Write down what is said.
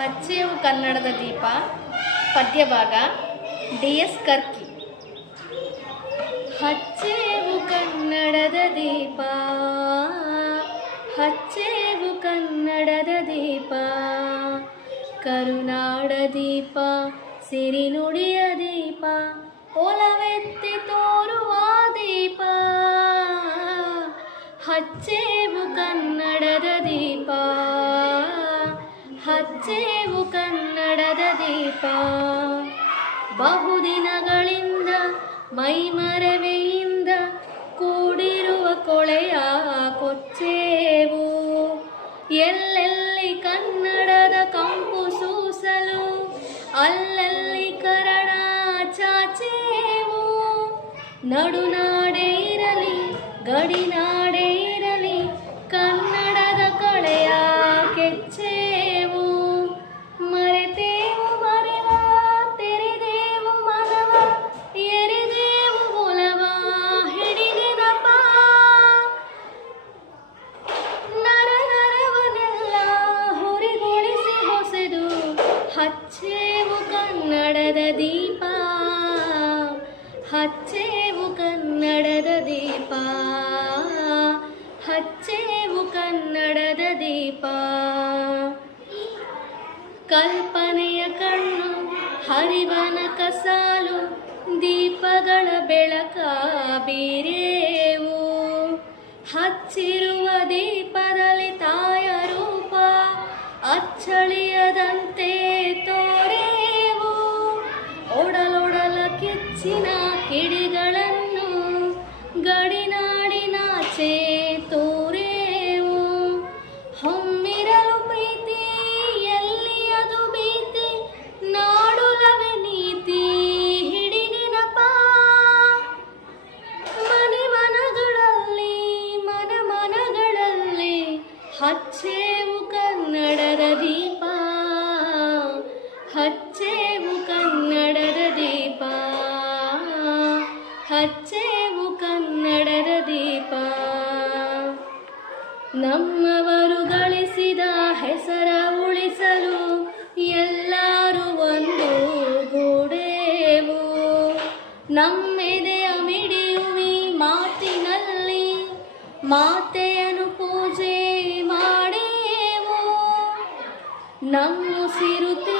ಹಚ್ಚೇವು ಕನ್ನಡದ ದೀಪ, ಪದ್ಯಭಾಗ D S ಕರ್ಕಿ. ಹಚ್ಚೇವು ಕನ್ನಡದ ದೀಪ ಹಚ್ಚೇವು ಕನ್ನಡದ ದೀಪ, ಕರುನಾಡ ದೀಪ, ಸಿರಿನುಡಿಯ ದೀಪ, ಒಲವೆತ್ತಿ ತೋರುವ ದೀಪ. ಹಚ್ಚೇವು ಹಚ್ಚೇವು ಕನ್ನಡದ ದೀಪ. ಬಹುದಿನಗಳಿಂದ ಮೈಮರವೆಯಿಂದ ಕೂಡಿರುವ ಕೊಳೆಯ ಕೊಚ್ಚೇವು. ಎಲ್ಲೆಲ್ಲಿ ಕನ್ನಡದ ಕಂಪು ಸೂಸಲು, ಅಲ್ಲಲ್ಲಿ ಕರಣ ಚಾಚೇವು. ನಡುನಾಡೆ ಇರಲಿ, ಗಡಿನಾಡೆ ಹಚ್ಚೇವು ಕನ್ನಡದ ದೀಪ. ಹಚ್ಚೇವು ಕನ್ನಡದ ದೀಪ. ಹಚ್ಚೇವು ಕನ್ನಡದ ದೀಪ. ಕಲ್ಪನೆಯ ಕಣ್ಣು, ಹರಿವನ ಕಸಾಲು, ದೀಪಗಳ ಬೆಳಕ ಬೀರೇವು. ಹಚ್ಚಿರುವ ದೀಪದಲ್ಲಿ ತಾಯ ರೂಪ ಅಚ್ಚಳಿಯದಂತೆ ಕಿಡಿಗಳನ್ನು ಗಡಿನಾಡಿನಾಚೆ ತೋರೇವು. ಹೊಮ್ಮಿರಲು ಪ್ರೀತಿ, ಎಲ್ಲಿ ಅದು ಬೀತಿ ನಾಡುಲವೆ ನೀತಿ ಹಿಡಿನೆನಪ ಮನೆ ಮನಗಳಲ್ಲಿ, ಮನ ಮನಗಳಲ್ಲಿ ಹಚ್ಚೇವು ಕನ್ನಡದ ಹಚ್ಚೇವು ಕನ್ನಡದ ದೀಪ. ನಮ್ಮವರು ಗಳಿಸಿದ ಹೆಸರ ಉಳಿಸಲು ಎಲ್ಲರೂ ಒಂದು ಗೂಡೇವು. ನಮ್ಮೆದೆಯ ಮಿಡಿಯುವಿ ಮಾತಿನಲ್ಲಿ, ಮಾತೆಯನ್ನು ಪೂಜೆ ಮಾಡೇವು. ನಮ್ಮ ತೇಡುವಿ